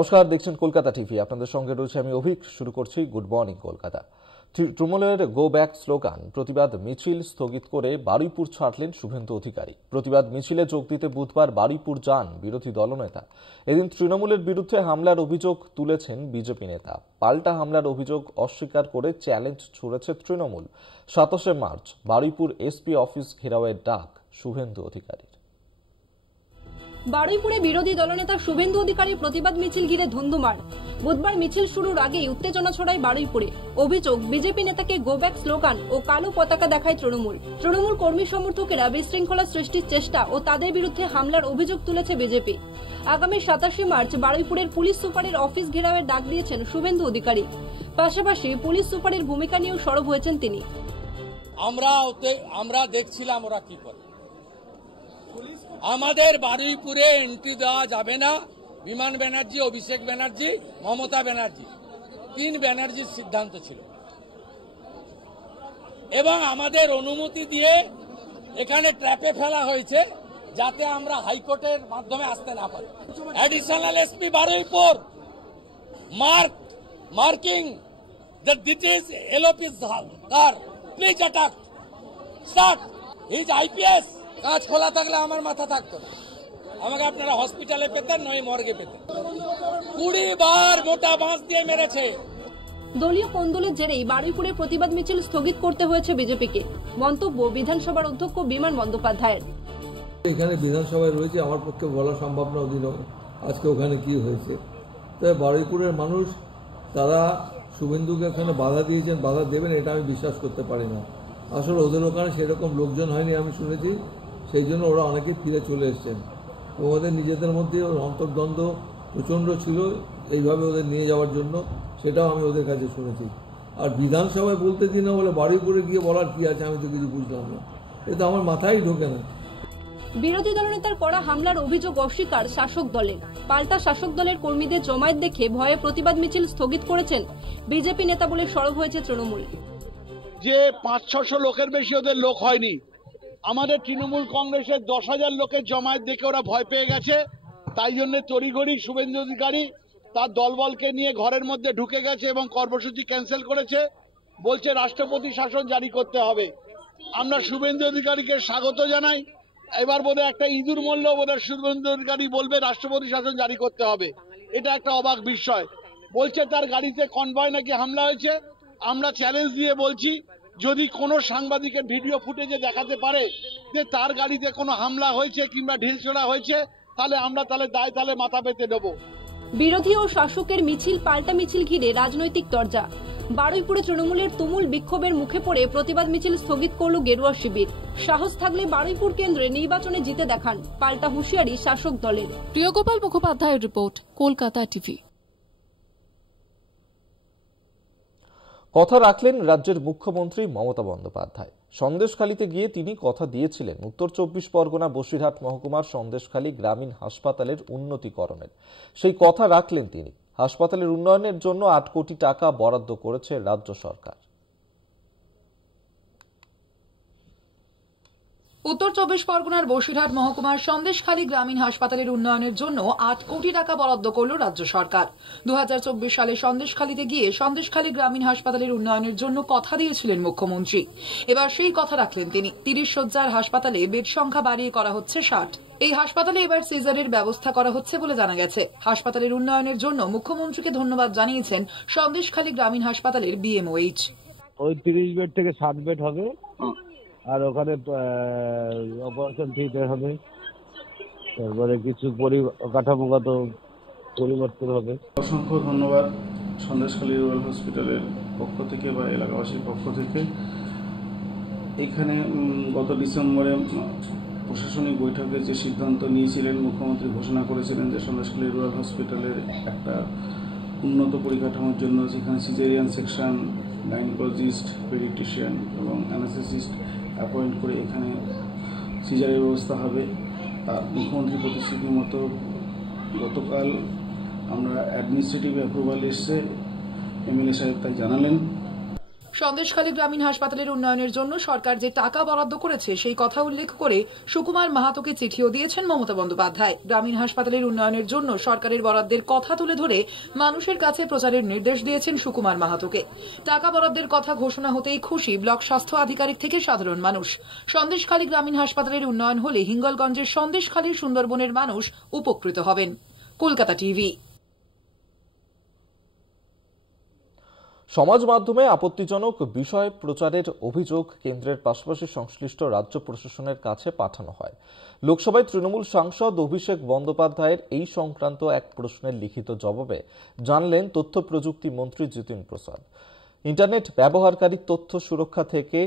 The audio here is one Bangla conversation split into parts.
নমস্কার, দেখছেন কলকাতা টিভি। আপনাদের সঙ্গে রয়েছে আমি অভিক। শুরু করছি গুড মর্নিং কলকাতা। তৃণমূলের গো ব্যাক স্লোগান প্রতিবাদ মিছিল স্থগিত করে বারুইপুর ছাড়লেন শুভেন্দু অধিকারী। প্রতিবাদ মিছিলে যোগ দিতে বুধবার বারুইপুর যান বিরোধী দলনেতা। এদিন তৃণমূলের বিরুদ্ধে হামলার অভিযোগ তুলেছেন বিজেপি নেতা। পাল্টা হামলার অভিযোগ অস্বীকার করে চ্যালেঞ্জ ছুড়েছে Trinamool. 27 March Baruipur SP office ঘেরাওয়ের ডাক শুভেন্দু অধিকারীর। বারুইপুরে বিরোধী দলনেতা শুভেন্দু অধিকারীর প্রতিবাদ মিছিল ঘিরে ধুন্ধুমার। বুধবার মিছিল শুরুর আগেই উত্তেজনা ছড়ায় বারুইপুরে। অভিযোগ, বিজেপি নেতাকে গো ব্যাক স্লোগান ও কালো পতাকা দেখায় তৃণমূল কর্মী সমর্থকেরা বিশৃঙ্খলা সৃষ্টির চেষ্টা ও তাদের বিরুদ্ধে হামলার অভিযোগ তুলেছে বিজেপি। আগামী 27 মার্চ বারুইপুরের পুলিশ সুপারের অফিস ঘেরাওয়ের ডাক দিয়েছেন শুভেন্দু অধিকারী। পাশাপাশি পুলিশ সুপারের ভূমিকা নিয়েও সরব হয়েছেন তিনি। আমরা দেখছিলাম ওরা কি করে। আমাদের বারুইপুরে এন্ট্রি দেওয়া যাবে না। বিমান ব্যানার্জি, অভিষেক ব্যানার্জি, মমতা ব্যানার্জি, 3 ব্যানার্জির সিদ্ধান্ত ছিল এবং আমাদের অনুমতি দিয়ে এখানে ট্র্যাপে ফেলা হয়েছে যাতে আমরা হাইকোর্টের মাধ্যমে আসতে না পারি। Additional SP Baruipur marking that this is LOP's car, please attack start his IPS. কাজ খোলা থাকলে আমার মাথা থাকতো না, আমাকে আপনারা হসপিটালে পেতেন, নয় মর্গে পেতেন। 20 বার মোটা বাঁশ দিয়ে মেরেছে। দলীয় কোন্দলের জেরেই বারুইপুরে প্রতিবাদ মিছিল স্থগিত করতে হয়েছে বিজেপিকে। মন্তব্য বিধানসভার অধ্যক্ষ বিমান বন্দ্যোপাধ্যায়ের। এখানে বিধানসভায় রয়েছে, আমার পক্ষে বলা সম্ভব না ওদিন আজকে ওখানে কি হয়েছে। তাই বারুইপুরের মানুষ তারা শুভেন্দুকে এখানে বাধা দিয়েছেন, বাধা দেবেন এটা আমি বিশ্বাস করতে পারি না। আসলে ওদের ওখানে সেরকম লোকজন হয়নি আমি শুনেছি, সেই জন্য ওরা অনেকে ফিরে চলে এসছেন। ওদের নিজেদের মধ্যে অন্তর্দ্বন্দ্ব প্রচণ্ড ছিল এইভাবে ওদের নিয়ে যাওয়ার জন্য, সেটাও আমি ওদের কাছে শুনেছি। আর বিধানসভায় বলতে দিই না বলে বারুইপুরে গিয়ে বলার কি আছে, আমি তো কিছু বুঝলাম না, এটা আমার মাথায় ঢোকে না। বিরোধী দলনেতার করা হামলার অভিযোগ অস্বীকার শাসক দলের। পাল্টা শাসক দলের কর্মীদের জমায়েত দেখে ভয়ে প্রতিবাদ মিছিল স্থগিত করেছেন বিজেপি নেতা বলে সরব হয়েছে তৃণমূল। যে 500-600 লোকের বেশি ওদের লোক হয়নি, আমাদের তৃণমূল কংগ্রেসের 10,000 লোকের জমায়েত দেখে ওরা ভয় পেয়ে গেছে। তাই জন্য তড়িঘড়ি শুভেন্দু অধিকারী তার দলবলকে নিয়ে ঘরের মধ্যে ঢুকে গেছে এবং কর্মসূচি ক্যান্সেল করেছে। বলছে রাষ্ট্রপতি শাসন জারি করতে হবে। আমরা শুভেন্দু অধিকারীকে স্বাগত জানাই। এবার বোধহয় একটা ইঁদুর মূল্য বোধহয় শুভেন্দু অধিকারী বলবে রাষ্ট্রপতি শাসন জারি করতে হবে। এটা একটা অবাক বিষয়। বলছে তার গাড়িতে কনভয় নাকি হামলা হয়েছে। আমরা চ্যালেঞ্জ দিয়ে বলছি, যদি কোনো সাংবাদিকের ভিডিও ফুটেজে দেখাতে পারে যে তার গাড়িতে কোনো হামলা হয়েছে কিংবা ঢিল ছোড়া হয়েছে, তাহলে আমরা তাহলে মাথা পেতে দেব। বিরোধী ও শাসকের মিছিল পাল্টা মিছিল ঘিরে রাজনৈতিক তরজা। বারুইপুরে তৃণমূলের তুমুল বিক্ষোভের মুখে পড়ে প্রতিবাদ মিছিল স্থগিত করল গেরুয়া শিবির। সাহস থাকলে বারুইপুর কেন্দ্রে নির্বাচনে জিতে দেখান, পাল্টা হুঁশিয়ারি শাসক দলের। প্রিয়গোপাল মুখোপাধ্যায়ের রিপোর্ট, কলকাতা টিভি। কথা রাখলেন রাজ্যের মুখ্যমন্ত্রী মমতা বন্দ্যোপাধ্যায়। সন্দেশখালীতে গিয়ে তিনি কথা দিয়েছিলেন উত্তর 24 পরগনা বসিরহাট মহকুমার সন্দেশখালী গ্রামীণ হাসপাতালের উন্নতিকরণের। সেই কথা রাখলেন তিনি। হাসপাতালের উন্নয়নের জন্য 8 কোটি টাকা বরাদ্দ করেছে রাজ্য সরকার। উত্তর 24 পরগনার বসিরহাট মহকুমার সন্দেশখালী গ্রামীণ হাসপাতালের উন্নয়নের জন্য 8 কোটি টাকা বরাদ্দ করল রাজ্য সরকার। 2024 সালে সন্দেশখালীতে গিয়ে সন্দেশখালী গ্রামীণ হাসপাতালের উন্নয়নের জন্য কথা দিয়েছিলেন মুখ্যমন্ত্রী। এবার সেই কথা রাখলেন তিনি। 30 শয্যার হাসপাতালে বেড সংখ্যা বাড়িয়ে করা হচ্ছে 60। এই হাসপাতালে এবার সিজারের ব্যবস্থা করা হচ্ছে বলে জানা গেছে। হাসপাতালের উন্নয়নের জন্য মুখ্যমন্ত্রীকে ধন্যবাদ জানিয়েছেন সন্দেশখালী গ্রামীণ হাসপাতালের বিএমওএইচ। ওই 30 বেড থেকে 60 বেড হবে, আর ওখানে অপারেশন থিয়েটার হবে, তারপরে কিছু কাঠামোগত পরিবর্তন হবে। অসংখ্য ধন্যবাদ সন্দেশখালী রুরাল হসপিটালের পক্ষ থেকে বা এলাকাবাসীর পক্ষ থেকে। এখানে গত ডিসেম্বরে প্রশাসনিক বৈঠকে যে সিদ্ধান্ত নিয়েছিলেন, মুখ্যমন্ত্রী ঘোষণা করেছিলেন যে সন্দেশখালী রুরাল হসপিটালের একটা উন্নত পরিকাঠামোর জন্য যেখানে সিজারিয়ান সেকশন, গাইনোকোলজিস্ট, পেডিয়াট্রিশিয়ান এবং অ্যানেস্থেসিস্ট অ্যাপয়েন্ট করে এখানে সিজারের ব্যবস্থা হবে। তার মুখ্যমন্ত্রী প্রতিশ্রুতি মতো গতকাল আমরা অ্যাডমিনিস্ট্রেটিভ অ্যাপ্রুভাল এসছে, এমএলএ সাহেব তাই জানালেন। সন্দেশখালী গ্রামীণ হাসপাতালের উন্নয়নের জন্য সরকার যে টাকা বরাদ্দ করেছে সেই কথা উল্লেখ করে সুকুমার মাহাতোকে চিঠিও দিয়েছেন মমতা বন্দ্যোপাধ্যায়। গ্রামীণ হাসপাতালের উন্নয়নের জন্য সরকারের বরাদ্দের কথা তুলে ধরে মানুষের কাছে প্রচারের নির্দেশ দিয়েছেন সুকুমার মাহাতোকে। টাকা বরাদ্দের কথা ঘোষণা হতেই খুশি ব্লক স্বাস্থ্য আধিকারিক থেকে সাধারণ মানুষ। সন্দেশখালী গ্রামীণ হাসপাতালের উন্নয়ন হলে হিঙ্গলগঞ্জের সন্দেশখালী সুন্দরবনের মানুষ উপকৃত হবেন। কলকাতা টিভি। সমাজ মাধ্যমে আপত্তিজনক বিষয় প্রচারের অভিযোগ কেন্দ্রের পাশাপাশি সংশ্লিষ্ট রাজ্য প্রশাসনের কাছে পাঠানো হয়। লোকসভায় তৃণমূল সাংসদ অভিষেক বন্দ্যোপাধ্যায়ের এই সংক্রান্ত এক প্রশ্নের লিখিত জবাবে জানালেন তথ্য প্রযুক্তি মন্ত্রী জিতিন প্রসাদ। ইন্টারনেট ব্যবহারকারীর তথ্য সুরক্ষা থেকে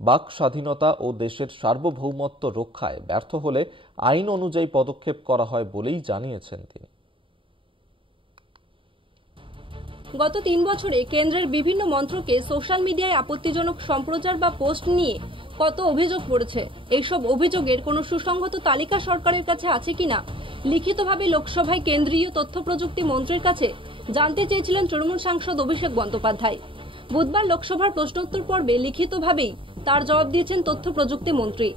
বাক স্বাধীনতা ও দেশের সার্বভৌমত্ব রক্ষায় ব্যর্থ হলে আইন অনুযায়ী পদক্ষেপ করা হয় বলেই জানিয়েছেন তিনি। গত 3 বছরে কেন্দ্রের বিভিন্ন মন্ত্রকে সোশ্যাল মিডিয়ায় আপত্তিজনক সম্প্রচার বা পোস্ট নিয়ে কত অভিযোগ পড়েছে। এইসব অভিযোগের কোনো সুসংগত তালিকা সরকারের কাছে আছে কিনা লিখিতভাবে লোকসভায় কেন্দ্রীয় তথ্য প্রযুক্তি মন্ত্রীর কাছে জানতে চেয়েছিলেন তৃণমূল সাংসদ অভিষেক বন্দ্যোপাধ্যায়। বুধবার লোকসভার প্রশ্নোত্তর পর্বে লিখিতভাবেই তার জবাব দিয়েছেন তথ্য প্রযুক্তি মন্ত্রী।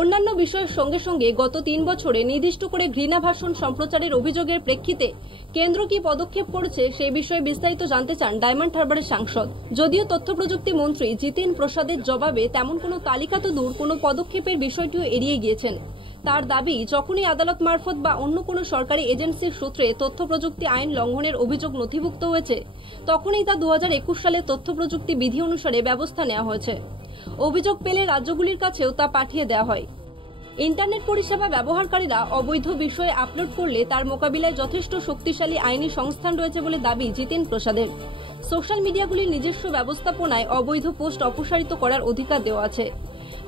অন্যান্য বিষয়ের সঙ্গে সঙ্গে গত 3 বছরে নির্দিষ্ট করে ঘৃণা ভাষণ সম্প্রচারের অভিযোগের প্রেক্ষিতে কেন্দ্র কি পদক্ষেপ করেছে সেই বিষয়ে বিস্তারিত জানতে চান ডায়মন্ড হারবারের সাংসদ। যদিও তথ্য প্রযুক্তি মন্ত্রী জিতেন প্রসাদের জবাবে তেমন কোনো তালিকা তো দূর, কোনো পদক্ষেপের বিষয়টিও এড়িয়ে গিয়েছেন। তার দাবি, যখনই আদালত মারফত বা অন্য কোনো সরকারি এজেন্সির সূত্রে তথ্য প্রযুক্তি আইন লঙ্ঘনের অভিযোগ নথিভুক্ত হয়েছে তখনই তা 2021 সালে তথ্য প্রযুক্তি বিধি অনুসারে ব্যবস্থা নেওয়া হয়েছে। অভিযোগ পেলে রাজ্যগুলির কাছেও তা পাঠিয়ে দেওয়া হয়। ইন্টারনেট পরিষেবা ব্যবহারকারীরা অবৈধ বিষয়ে আপলোড করলে তার মোকাবিলায় যথেষ্ট শক্তিশালী আইনি সংস্থান রয়েছে বলে দাবি জিতেন প্রসাদের। সোশ্যাল মিডিয়াগুলির নিজস্ব ব্যবস্থাপনায় অবৈধ পোস্ট অপসারিত করার অধিকার দেওয়া আছে।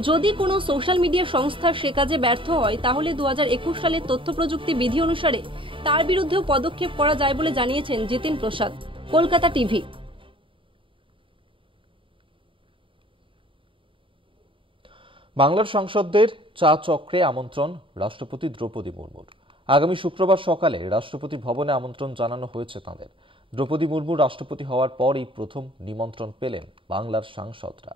যদি কোনো সোশ্যাল মিডিয়া সংস্থা সে কাজে ব্যর্থ হয় তাহলে 2021 সালের তথ্য প্রযুক্তি বিধি অনুসারে তার বিরুদ্ধেও পদক্ষেপ করা যায় বলে জানিয়েছেন জিতেন প্রসাদ। কলকাতা টিভি। বাংলার সাংসদদের চা চক্রে আমন্ত্রণ রাষ্ট্রপতি দ্রৌপদী মুর্মুর। আগামী শুক্রবার সকালে রাষ্ট্রপতি ভবনে আমন্ত্রণ জানানো হয়েছে তাঁদের। দ্রৌপদী মুর্মু রাষ্ট্রপতি হওয়ার পর এই প্রথম নিমন্ত্রণ পেলেন বাংলার সাংসদরা।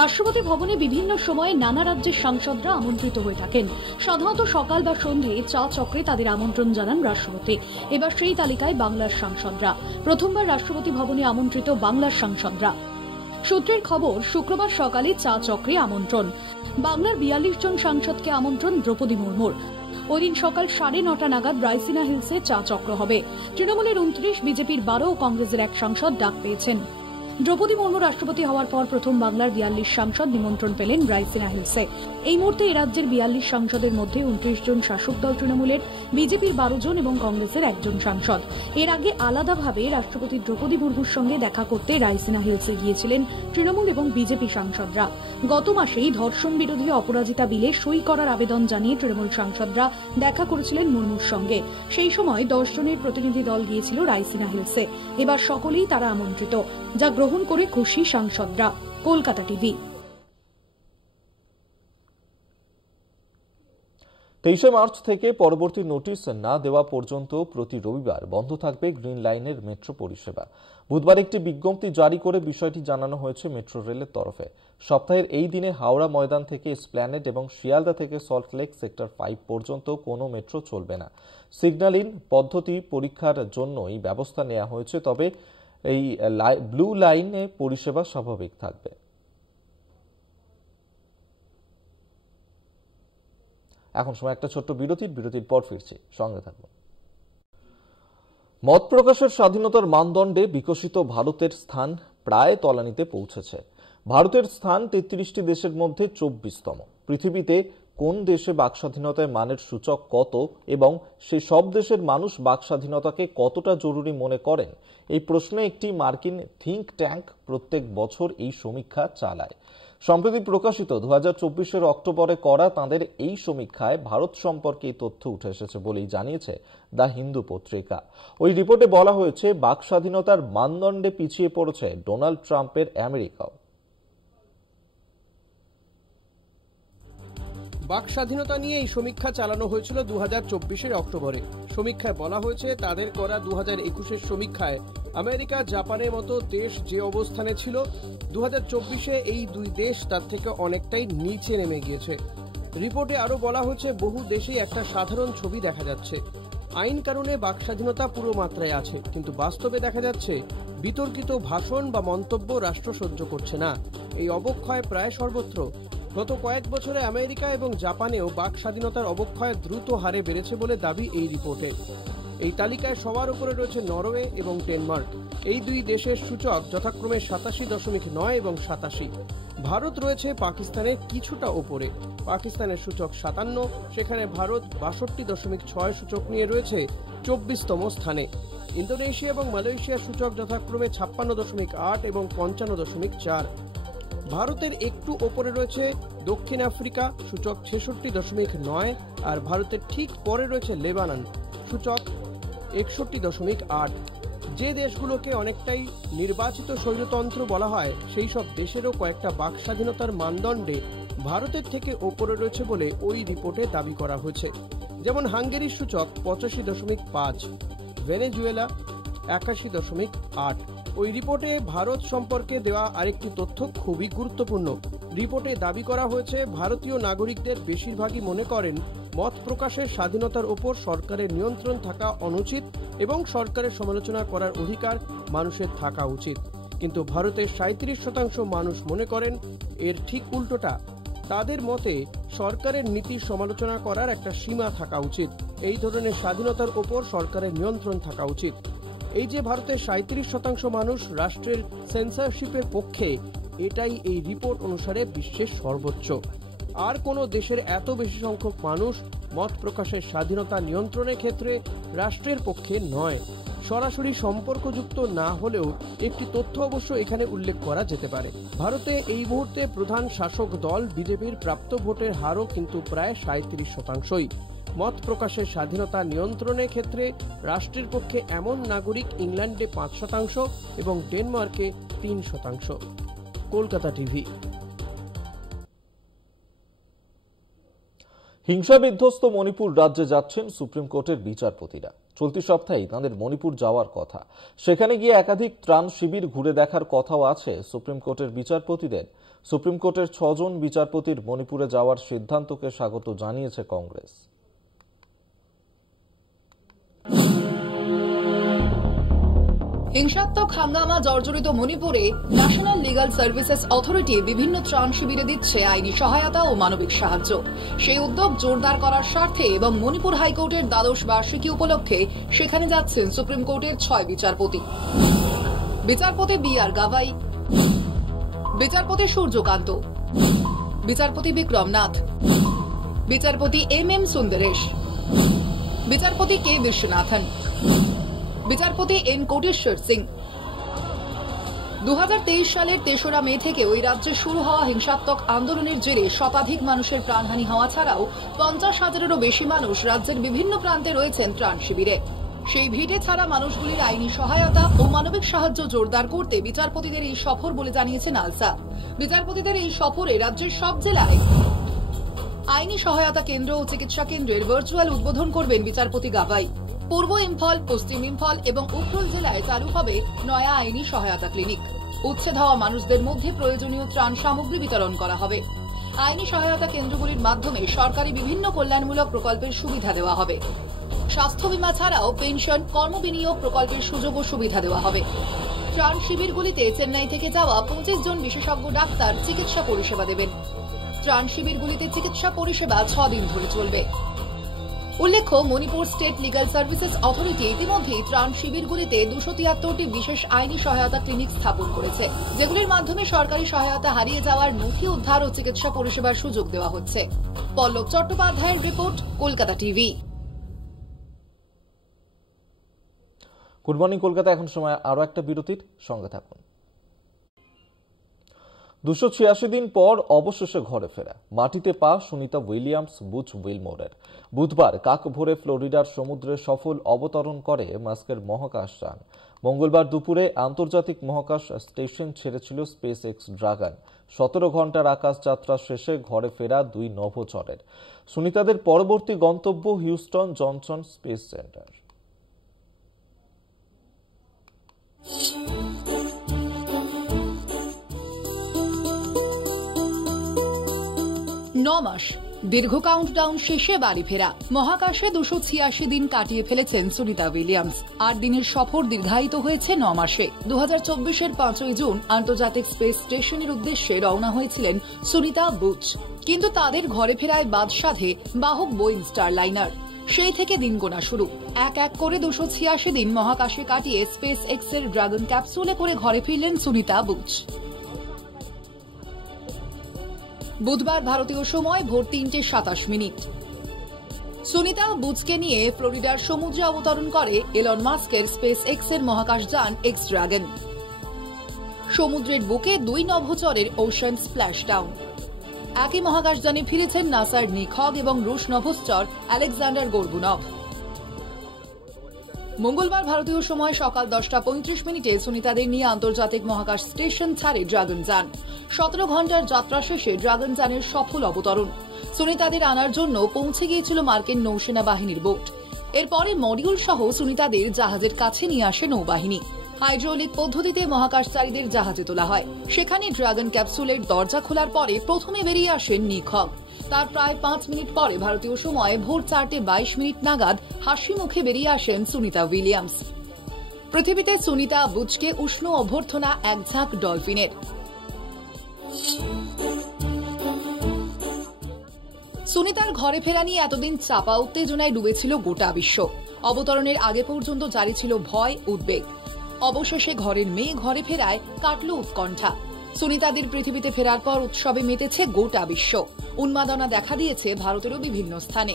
রাষ্ট্রপতি ভবনে বিভিন্ন সময়ে নানা রাজ্যের সাংসদরা আমন্ত্রিত হয়ে থাকেন। সাধারণত সকাল বা সন্ধে চা চক্রে তাদের আমন্ত্রণ জানান রাষ্ট্রপতি। এবার সেই তালিকায় বাংলার সাংসদরা। প্রথমবার রাষ্ট্রপতি ভবনে আমন্ত্রিত বাংলার সাংসদরা। সূত্রের খবর, শুক্রবার সকালে চা চক্রে আমন্ত্রণ। বাংলার 42 জন সাংসদকে আমন্ত্রণ দ্রৌপদী মুর্মুর। ওইদিন সকাল 9:30 নাগাদ রাইসিনা হিলসে চা চক্র হবে। তৃণমূলের 29, বিজেপির 12 ও কংগ্রেসের 1 সাংসদ ডাক পেয়েছেন। দ্রৌপদী মুর্মু রাষ্ট্রপতি হওয়ার পর প্রথম বাংলার 42 সাংসদ নিমন্ত্রণ পেলেন রাইসিনা হিলসে। এই মুহূর্তে এ রাজ্যের 42 সাংসদের মধ্যে 29 জন শাসক দল তৃণমূলের, বিজেপির 12 জন এবং কংগ্রেসের 1 জন সাংসদ। এর আগে আলাদাভাবে রাষ্ট্রপতি দ্রৌপদী মুর্মুর সঙ্গে দেখা করতে রাইসিনা হিলসে গিয়েছিলেন তৃণমূল এবং বিজেপি সাংসদরা। গত মাসেই ধর্ষণ বিরোধী অপরাজিতা বিলে সই করার আবেদন জানিয়ে তৃণমূল সাংসদরা দেখা করেছিলেন মুর্মুর সঙ্গে। সেই সময় 10 জনের প্রতিনিধি দল গিয়েছিল রাইসিনা হিলসে। এবার সকলেই তারা আমন্ত্রিত, যা গ্রহণ করে খুশি সাংসদরা। কলকাতা টিভি। 23 মার্চ থেকে পরবর্তী নোটিশ না দেওয়া পর্যন্ত প্রতি রবিবার বন্ধ থাকবে গ্রিন লাইনের মেট্রো পরিষেবা। বুধবার একটি বিজ্ঞপ্তি জারি করে বিষয়টি জানানো হয়েছে মেট্রো রেলের তরফে। সপ্তাহের এই দিনে হাওড়া ময়দান থেকে এসপ্ল্যানেড এবং শিয়ালদা থেকে সল্টলেক সেক্টর 5 পর্যন্ত কোনো মেট্রো চলবে না। সিগন্যালিং পদ্ধতি পরীক্ষার জন্য এই ব্যবস্থা নেওয়া হয়েছে, তবে এই ব্লু লাইনে পরিষেবা স্বাভাবিক থাকবে। এখন সময় একটা ছোট্ট বিরতির পর ফিরছি, সঙ্গে থাকবো। মত প্রকাশের স্বাধীনতার মানদণ্ডে বিকশিত ভারতের স্থান প্রায় তলানিতে পৌঁছেছে। ভারতের স্থান 33টি দেশের মধ্যে 24তম। পৃথিবীতে কোন দেশে বাকস্বাধীনতার মানের সূচক কত এবং সে সব দেশের মানুষ বাকস্বাধীনতাকে কতটা জরুরি মনে করেন, এই প্রশ্নে একটি মার্কিন থিঙ্ক ট্যাঙ্ক প্রত্যেক বছর এই সমীক্ষা চালায়। সম্প্রতি প্রকাশিত 2024-এর অক্টোবরে করা তাঁদের এই সমীক্ষায় ভারত সম্পর্কে এই তথ্য উঠে এসেছে বলেই জানিয়েছে দ্য হিন্দু পত্রিকা। ওই রিপোর্টে বলা হয়েছে, বাকস্বাধীনতার মানদণ্ডে পিছিয়ে পড়েছে ডোনাল্ড ট্রাম্পের আমেরিকাও। বাক স্বাধীনতা নিয়ে এই সমীক্ষা চালানো হয়েছিল 2024-এর অক্টোবরে। সমীক্ষায় বলা হয়েছে তাদের করা 2021-এর সমীক্ষায় আমেরিকা, জাপানের মতো দেশ যে অবস্থানে ছিল, 2024-এ এই দুই দেশ তার থেকে অনেকটাই নিচে নেমে গিয়েছে। রিপোর্টে আরও বলা হয়েছে বহু দেশেই একটা সাধারণ ছবি দেখা যাচ্ছে। আইন কানুনে বাক স্বাধীনতা পুরো মাত্রায় আছে, কিন্তু বাস্তবে দেখা যাচ্ছে বিতর্কিত ভাষণ বা মন্তব্য রাষ্ট্র সহ্য করছে না। এই অবক্ষয় প্রায় সর্বত্র। গত কয়েক বছরে আমেরিকা এবং জাপানেও বাক স্বাধীনতার অবক্ষয় দ্রুত হারে বেড়েছে বলে দাবি এই রিপোর্টে। এই তালিকায় সবার উপরে রয়েছে নরওয়ে এবং ডেনমার্ক। এই দুই দেশের সূচক যথাক্রমে 87.9 এবং 87। ভারত রয়েছে পাকিস্তানের কিছুটা ওপরে। পাকিস্তানের সূচক 57, সেখানে ভারত 62.6 সূচক নিয়ে রয়েছে 24তম স্থানে। ইন্দোনেশিয়া এবং মালয়েশিয়ার সূচক যথাক্রমে 56.8 এবং 55.4। ভারতের একটু ওপরে রয়েছে দক্ষিণ আফ্রিকা, সূচক 66.9, আর ভারতের ঠিক পরে রয়েছে লেবানন, সূচক 61.8। যে দেশগুলোকে অনেকটাই নির্বাচিত স্বৈরতন্ত্র বলা হয়, সেই সব দেশেরও কয়েকটা বাক স্বাধীনতার মানদণ্ডে ভারতের থেকে ওপরে রয়েছে বলে ওই রিপোর্টে দাবি করা হয়েছে। যেমন হাঙ্গেরির সূচক 85.5, ভেনেজুয়েলা 81.8। ওই রিপোর্টে ভারত সম্পর্কে দেওয়া আরেকটি তথ্য খুবই গুরুত্বপূর্ণ। রিপোর্টে দাবি করা হয়েছে ভারতীয় নাগরিকদের বেশিরভাগই মনে করেন মত প্রকাশের স্বাধীনতার ওপর সরকারের নিয়ন্ত্রণ থাকা অনুচিত এবং সরকারের সমালোচনা করার অধিকার মানুষের থাকা উচিত। কিন্তু ভারতের 37% মানুষ মনে করেন এর ঠিক উল্টোটা। তাদের মতে সরকারের নীতির সমালোচনা করার একটা সীমা থাকা উচিত। এই ধরনের স্বাধীনতার ওপর সরকারের নিয়ন্ত্রণ থাকা উচিত। এই যে ভারতের 37% মানুষ রাষ্ট্রের সেন্সরশিপের পক্ষে, এটাই এই রিপোর্ট অনুসারে বিশ্বের সর্বোচ্চ। আর কোনো দেশের এত বেশি সংখ্যক মানুষ মত প্রকাশের স্বাধীনতা নিয়ন্ত্রণের ক্ষেত্রে রাষ্ট্রের পক্ষে নয়। সরাসরি সম্পর্কযুক্ত না হলেও একটি তথ্য অবশ্য এখানে উল্লেখ করা যেতে পারে। ভারতে এই মুহূর্তে প্রধান শাসক দল বিজেপির প্রাপ্ত ভোটের হারও কিন্তু প্রায় 37%। মত প্রকাশের স্বাধীনতা নিয়ন্ত্রণের ক্ষেত্রে রাষ্ট্রের পক্ষে এমন নাগরিক ইংল্যান্ডে 5% এবং ডেনমার্কে 3%। কলকাতা টিভি। হিংসা বিধ্বস্ত মণিপুর রাজ্যে যাচ্ছেন সুপ্রিম কোর্টের বিচারপতিরা। চলতি সপ্তাহেই তাঁদের মণিপুর যাওয়ার কথা। সেখানে গিয়ে একাধিক ত্রাণ শিবির ঘুরে দেখার কথাও আছে সুপ্রিম কোর্টের বিচারপতিদের। সুপ্রিম কোর্টের 6 জন বিচারপতির মণিপুরে যাওয়ার সিদ্ধান্তকে স্বাগত জানিয়েছে কংগ্রেস। হিংসাত্মক হাঙ্গামা জর্জরিত মণিপুরে ন্যাশনাল লিগাল সার্ভিসেস অথরিটি বিভিন্ন ত্রাণ শিবিরে দিচ্ছে আইনি সহায়তা ও মানবিক সাহায্য। সেই উদ্যোগ জোরদার করার স্বার্থে এবং মণিপুর হাইকোর্টের দ্বাদশ বার্ষিকী উপলক্ষে সেখানে যাচ্ছেন সুপ্রিম কোর্টের 6 বিচারপতি। বিচারপতি বি.আর. গাভাই, বিচারপতি সূর্যকান্ত, বিচারপতি বিক্রম নাথ, বিচারপতি এম.এম. সুন্দরেশ, বিচারপতি কে বিশ্বনাথন, বিচারপতি এন কোটেশ্বর সিং। 2023 সালের 3রা মে থেকে ওই রাজ্যে শুরু হওয়া হিংসাত্মক আন্দোলনের জেরে শতাধিক মানুষের প্রাণহানি হওয়া ছাড়াও 50,000-এরও বেশি মানুষ রাজ্যের বিভিন্ন প্রান্তে রয়েছেন ত্রাণ শিবিরে। সেই ভিড়ে ছাড়া মানুষগুলির আইনি সহায়তা ও মানবিক সাহায্য জোরদার করতে বিচারপতিদের এই সফর বলে জানিয়েছে নালসা। বিচারপতিদের এই সফরে রাজ্যের সব জেলায় আইনি সহায়তা কেন্দ্র ও চিকিৎসা কেন্দ্রের ভার্চুয়াল উদ্বোধন করবেন বিচারপতি গাভাই। পূর্ব ইম্ফল, পশ্চিম ইম্ফল এবং উখরুল জেলায় চালু হবে নয়া আইনি সহায়তা ক্লিনিক। উচ্ছেদ হওয়া মানুষদের মধ্যে প্রয়োজনীয় ত্রাণ সামগ্রী বিতরণ করা হবে। আইনি সহায়তা কেন্দ্রগুলির মাধ্যমে সরকারি বিভিন্ন কল্যাণমূলক প্রকল্পের সুবিধা দেওয়া হবে। স্বাস্থ্য বীমা ছাড়াও পেনশন, কর্মবিনিয়োগ প্রকল্পের সুযোগ ও সুবিধা দেওয়া হবে। ত্রাণ শিবিরগুলিতে চেন্নাই থেকে যাওয়া 25 জন বিশেষজ্ঞ ডাক্তার চিকিৎসা পরিষেবা দেবেন। ত্রাণ শিবিরগুলিতে চিকিৎসা পরিষেবা 6 দিন ধরে চলবে। উল্লেখ্য, Manipur state legal services authority ইতিমধ্যেই ত্রাণ শিবিরগুলিতে 273টি বিশেষ আইনি সহায়তা ক্লিনিক স্থাপন করেছে, যেগুলির মাধ্যমে সরকারি সহায়তা হারিয়ে যাওয়ার নথি উদ্ধার ও চিকিৎসা পরিষেবার সুযোগ দেওয়া হচ্ছে। পল্লব চট্টোপাধ্যায়ের report, Kolkata TV. Good morning Kolkata. এখন সময় আরো একটা বিরতির, সঙ্গে থাকুন। 286 দিন পর অবশেষে ঘরে ফেরা, মাটিতে পা সুনিতা উইলিয়ামস বুচ উইলমোরের। বুধবার কাক ভোরে ফ্লোরিডার সমুদ্রে সফল অবতরণ করে মাস্কের মহাকাশযান। মঙ্গলবার দুপুরে আন্তর্জাতিক মহাকাশ স্টেশন ছেড়েছিল স্পেস এক্স ড্রাগন। 17 ঘন্টার আকাশ যাত্রা শেষে ঘরে ফেরা দুই নভোচরের। সুনিতাদের পরবর্তী গন্তব্য হিউস্টন জনসন স্পেস সেন্টার। 9 মাস দীর্ঘ কাউন্টডাউন শেষে বাড়ি ফেরা। মহাকাশে 286 দিন কাটিয়ে ফেলেছেন সুনিতা উইলিয়ামস। 8 দিনের সফর দীর্ঘায়িত হয়েছে 9 মাসে। 2024-এর 5 জুন আন্তর্জাতিক স্পেস স্টেশনের উদ্দেশ্যে রওনা হয়েছিলেন সুনিতা বুচ, কিন্তু তাদের ঘরে ফেরায় বাদ সাধে বাহক বোয়িং স্টারলাইনার। সেই থেকে দিন গোনা শুরু। এক এক করে 286 দিন মহাকাশে কাটিয়ে স্পেস এক্স এর ড্রাগন ক্যাপসুলে করে ঘরে ফিরলেন সুনিতা বুচ। বুধবার ভারতীয় সময় ভোর 3:27। সুনিতা বুচকে নিয়ে ফ্লোরিডার সমুদ্রে অবতরণ করে এলন মাস্কের স্পেস এক্স এর মহাকাশযান এক্স ড্রাগন। সমুদ্রের বুকে দুই নভোচরের ওশান স্প্ল্যাশডাউন। একই মহাকাশযানে ফিরেছেন নাসার নিক হগ এবং রুশ নভোচর আলেকজান্ডার গোরবুনভ। মঙ্গলবার ভারতীয় সময় সকাল 10:35 সুনিতাদের নিয়ে আন্তর্জাতিক মহাকাশ স্টেশন ছাড়ে ড্রাগন যান। 17 ঘন্টার যাত্রা শেষে ড্রাগন যানের সফল অবতরণ। সুনিতাদের আনার জন্য পৌঁছে গিয়েছিল মার্কিন নৌসেনা বাহিনীর বোট। এরপরে মডিউল সহ সুনিতাদের জাহাজের কাছে নিয়ে আসে নৌবাহিনী। হাইড্রোলিক পদ্ধতিতে মহাকাশচারীদের জাহাজে তোলা হয়। সেখানে ড্রাগন ক্যাপসুলের দরজা খোলার পরে প্রথমে বেরিয়ে আসেন নিক হগ। তার প্রায় 5 মিনিট পরে ভারতীয় সময় ভোর 4:22 নাগাদ হাসি মুখে বেরিয়ে আসেন সুনিতা উইলিয়ামস। পৃথিবীতে সুনিতা বুচকে উষ্ণ অভ্যর্থনা এক ঝাঁক ডলফিনের। সুনিতার ঘরে ফেরা নিয়ে এতদিন চাপা উত্তেজনায় ডুবেছিল গোটা বিশ্ব। অবতরণের আগে পর্যন্ত জারি ছিল ভয়, উদ্বেগ। অবশেষে ঘরের মেয়ে ঘরে ফেরায় কাটল উৎকণ্ঠা। সুনিতাদের পৃথিবীতে ফেরার পর উৎসবে মেতেছে গোটা বিশ্ব। উন্মাদনা দেখা দিয়েছে ভারতেরও বিভিন্ন স্থানে।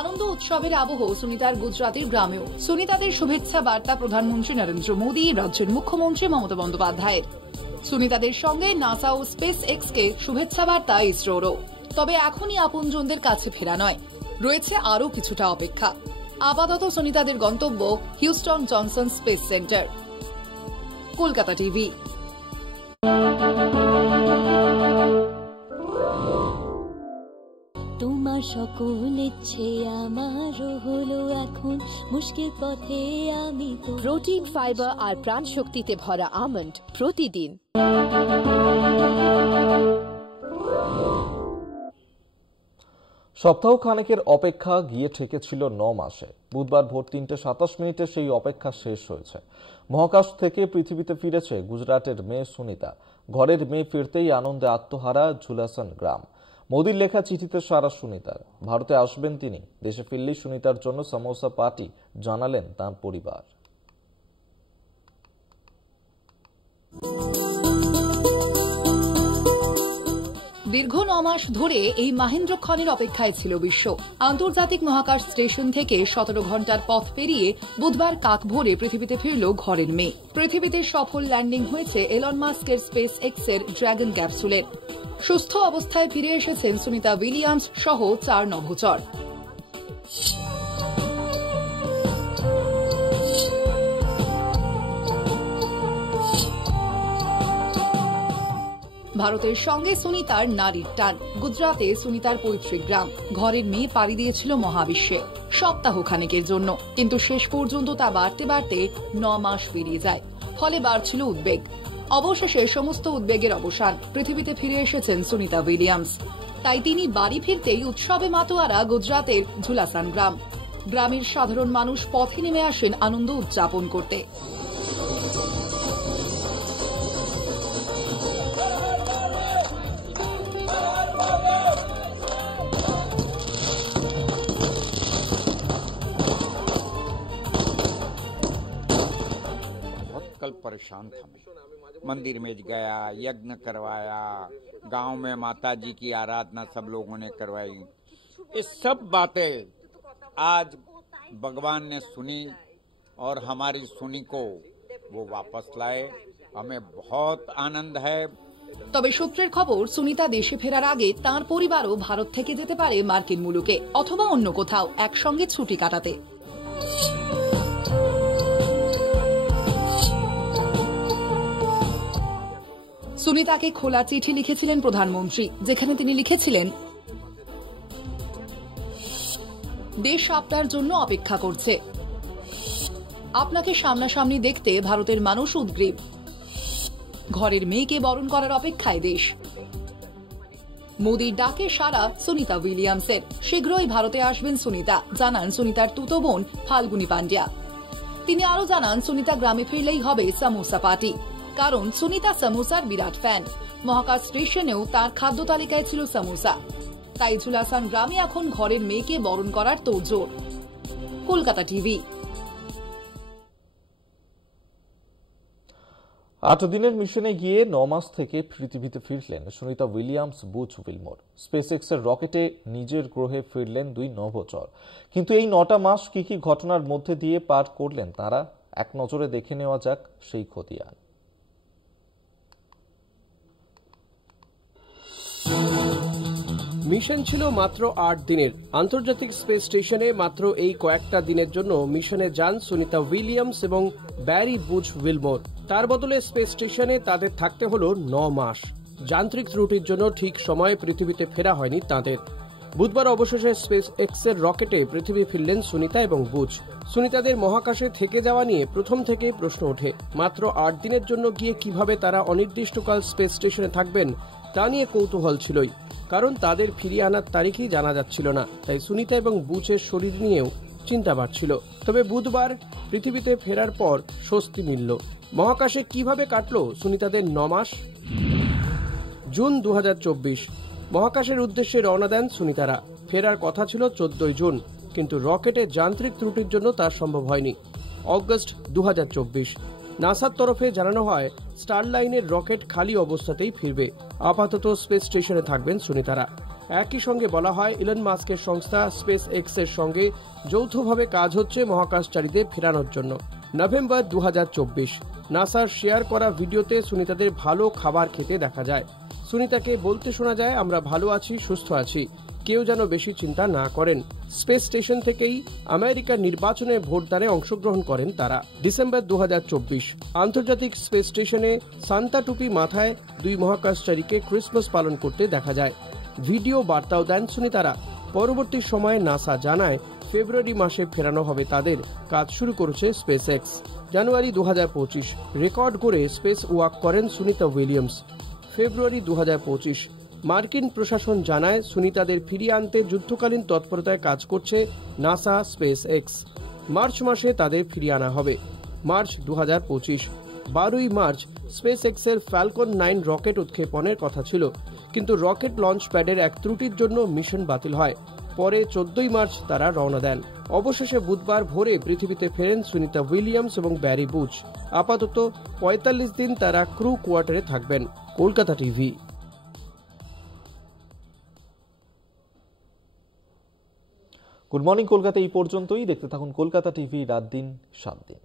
আনন্দ উৎসবের আবহ সুনিতার গুজরাতের গ্রামেও। সুনিতাদের শুভেচ্ছা বার্তা প্রধানমন্ত্রী নরেন্দ্র মোদী, রাজ্যের মুখ্যমন্ত্রী মমতা বন্দ্যোপাধ্যায়ের। সুনিতাদের সঙ্গে নাসা ও স্পেস এক্স কে শুভেচ্ছা বার্তা ইসরোরও। তবে এখনই আপনজনদের কাছে ফেরা নয়, রয়েছে আরও কিছুটা অপেক্ষা। আপাতত সুনিতাদের গন্তব্য Houston Johnson Space Center. Kolkata TV. তোমার সকল ইচ্ছে আমারও হলো এখন, মুশকিল পথে আমি তো। প্রোটিন, ফাইবার আর প্রাণ শক্তিতে ভরা আমন্ড প্রতিদিন। সপ্তাহ খানেকের অপেক্ষা গিয়ে ঠেকেছিল 9 মাসে। বুধবার ভোর 3:27 সেই অপেক্ষা শেষ হয়েছে। মহাকাশ থেকে পৃথিবীতে ফিরেছে গুজরাটের মেয়ে সুনিতা। ঘরের মেয়ে ফিরতেই আনন্দে আত্মহারা ঝুলাসান গ্রাম। মোদির লেখা চিঠিতে সারা সুনিতার। ভারতে আসবেন তিনি। দেশে ফিরলেই সুনিতার জন্য সমোসা পার্টি জানালেন তাঁর পরিবার। দীর্ঘ 9 মাস ধরে এই মাহেন্দ্রক্ষণের অপেক্ষায় ছিল বিশ্ব। আন্তর্জাতিক মহাকাশ স্টেশন থেকে 17 ঘন্টার পথ পেরিয়ে বুধবার কাক ভোরে পৃথিবীতে ফিরল ঘরের মেয়ে। পৃথিবীতে সফল ল্যান্ডিং হয়েছে এলন মাস্কের স্পেস এক্স এর ড্রাগন ক্যাপসুলের। সুস্থ অবস্থায় ফিরে এসেছেন সুনিতা উইলিয়ামস সহ 4 নভোচর। ভারতের সঙ্গে সুনিতার নারীর টান। গুজরাতে সুনিতার পৈতৃক গ্রাম। ঘরের মেয়ে পাড়ি দিয়েছিল মহাবিশ্বে সপ্তাহখানেকের জন্য, কিন্তু শেষ পর্যন্ত তা বাড়তে বাড়তে 9 মাস পেরিয়ে যায়। ফলে বাড়ছিল উদ্বেগ। অবশেষে সমস্ত উদ্বেগের অবসান। পৃথিবীতে ফিরে এসেছেন সুনিতা উইলিয়ামস। তাই তিনি বাড়ি ফিরতেই উৎসবে মাতোয়ারা গুজরাতের ঝুলাসান গ্রাম। গ্রামের সাধারণ মানুষ পথে নেমে আসেন আনন্দ উদযাপন করতে। कल परेशान था मैं। मंदिर में गया, यज्ञ करवाया, गांव में माता जी की आराधना सब लोगों ने करवाई। ये सब बातें आज भगवान ने सुनी और हमारी सुनी को वो वापस लाए। हमें बहुत आनंद है। তবে সূত্রের খবর, সুনিতা দেশে ফেরার আগে তার পরিবারও ভারত থেকে যেতে পারে মার্কিন মুলুকে অথবা অন্য কোথাও একসঙ্গে ছুটি কাটাতে। সুনিতাকে খোলা চিঠি লিখেছিলেন প্রধানমন্ত্রী, যেখানে তিনি লিখেছিলেন, দেশ আপনার জন্য অপেক্ষা করছে, আপনাকে সামনাসামনি দেখতে ভারতের মানুষ উদগ্রীব, ঘরের মেয়েকে বরণ করার অপেক্ষায় দেশ। মোদির ডাকে সাড়া সুনিতা উইলিয়ামসের। শীঘ্রই ভারতে আসবেন সুনিতা, জানান সুনিতার তুতো বোন ফাল্গুনী পান্ডিয়া। তিনি আরো জানান, সুনিতা গ্রামে ফিরলেই হবে সামোসা পার্টি, কারণ সুনিতা সামোসার বিরাট ফ্যান। মহাকাশ স্টেশনেও তার খাদ্য তালিকায় ছিল সামোসা। তাই ঝুলাসান গ্রামে এখন ঘরের মেয়েকে বরণ করার তোড়জোড়। কলকাতা টিভি। 8 দিনের মিশনে গিয়ে 9 মাস থেকে পৃথিবীতে ফিরলেন সুনিতা উইলিয়ামস বুচ উইলমোর। স্পেসএক্সের রকেটে নিজের গ্রহে ফিরলেন 2 নভোচর। কিন্তু এই 9টা মাস কি কি ঘটনার মধ্যে দিয়ে পার করলেন তারা, এক নজরে দেখে নেওয়া যাক সেই খতিয়ান। মিশন ছিল মাত্র 8 দিনের। আন্তর্জাতিক স্পেস স্টেশনে মাত্র এই কয়েকটা দিনের জন্য মিশনে যান সুনিতা উইলিয়ামস এবং ব্যারি বুচ উইলমোর। তার বদলে স্পেস স্টেশনে তাদের থাকতে হলো 9 মাস। যান্ত্রিক ত্রুটির জন্য ঠিক সময়ে পৃথিবীতে ফেরা হয়নি তাদের। বুধবার অবশেষে স্পেস এক্সের রকেটে পৃথিবী ফিরলেন সুনিতা এবং বুচ। সুনিতাদের মহাকাশে থেকে যাওয়া নিয়ে প্রথম থেকেই প্রশ্ন ওঠে। মাত্র 8 দিনের জন্য গিয়ে কিভাবে তারা অনির্দিষ্টকাল স্পেস স্টেশনে থাকবেন তা নিয়ে কৌতূহল ছিলই, কারণ তাদের ফিরিয়ে আনার তারিখই জানা যাচ্ছিল না। তাই সুনিতা এবং বুচের শরীর নিয়েও চিন্তা বাড়ছিল। তবে বুধবার পৃথিবীতে ফেরার পর স্বস্তি মিলল। মহাকাশে কিভাবে কাটলো সুনিতাদের 9 মাস? জুন 2024 মহাকাশের উদ্দেশ্যে রওনা দেন সুনিতারা। ফেরার কথা ছিল 14 জুন, কিন্তু রকেটে যান্ত্রিক ত্রুটির জন্য তা সম্ভব হয়নি। অগস্ট 2024 নাসার তরফে জানানো হয়, স্টারলাইনের রকেট খালি অবস্থাতেই ফিরবে। আপাতত স্পেস স্টেশনে থাকবেন সুনিতারা। একই সঙ্গে বলা হয়, ইলন মাস্কের সংস্থা স্পেস এক্সের সঙ্গে যৌথভাবে কাজ হচ্ছে মহাকাশচারীদের ফেরানোর জন্য। নভেম্বর 2024 নাসার শেয়ার করা ভিডিওতে সুনিতাদের ভালো খাবার খেতে দেখা যায়। সুনিতাকে বলতে শোনা যায়, আমরা ভালো আছি, সুস্থ আছি, কেউ যেন বেশি চিন্তা না করেন। স্পেস স্টেশন থেকেই আমেরিকার নির্বাচনে ভোটদানে অংশগ্রহণ করেন তারা। ডিসেম্বর 2024 আন্তর্জাতিক স্পেস স্টেশনে সান্তা টুপি মাথায় 2 মহাকাশচারীকে ক্রিসমাস পালন করতে দেখা যায়। ভিডিও বার্তাও দেন সুনিতারা। পরবর্তী সময়ে নাসা জানায়, ফেব্রুয়ারি মাসে ফেরানো হবে তাদের। কাজ শুরু করেছে স্পেস এক্স। জানুয়ারি 2025 রেকর্ড করে স্পেস ওয়াক করেন সুনিতা উইলিয়ামস। ফেব্রুয়ারি 2025 মার্কিন প্রশাসন জানায়, সুনিতাদের ফিরিয়ে আনতে যুদ্ধকালীন তৎপরতায় কাজ করছে নাসা স্পেস এক্স। মার্চ মাসে তাদের ফিরিয়ে আনা হবে। মার্চ 2025 12ই মার্চ স্পেস এক্সের ফ্যালকন 9 রকেট উৎক্ষেপণের কথা ছিল, কিন্তু রকেট লঞ্চ প্যাডের এক ত্রুটির জন্য মিশন বাতিল হয়। পরে 14ই মার্চ তারা রওনা দেন। অবশেষে বুধবার ভোরে পৃথিবীতে ফেরেন সুনিতা উইলিয়ামস এবং ব্যারি বুচ। আপাতত 45 দিন তারা ক্রু কোয়ার্টারে থাকবেন। Kolkata TV. Good morning Kolkata এই পর্যন্তই। দেখতে থাকুন কলকাতা টিভি, রাত দিন 7 দিন।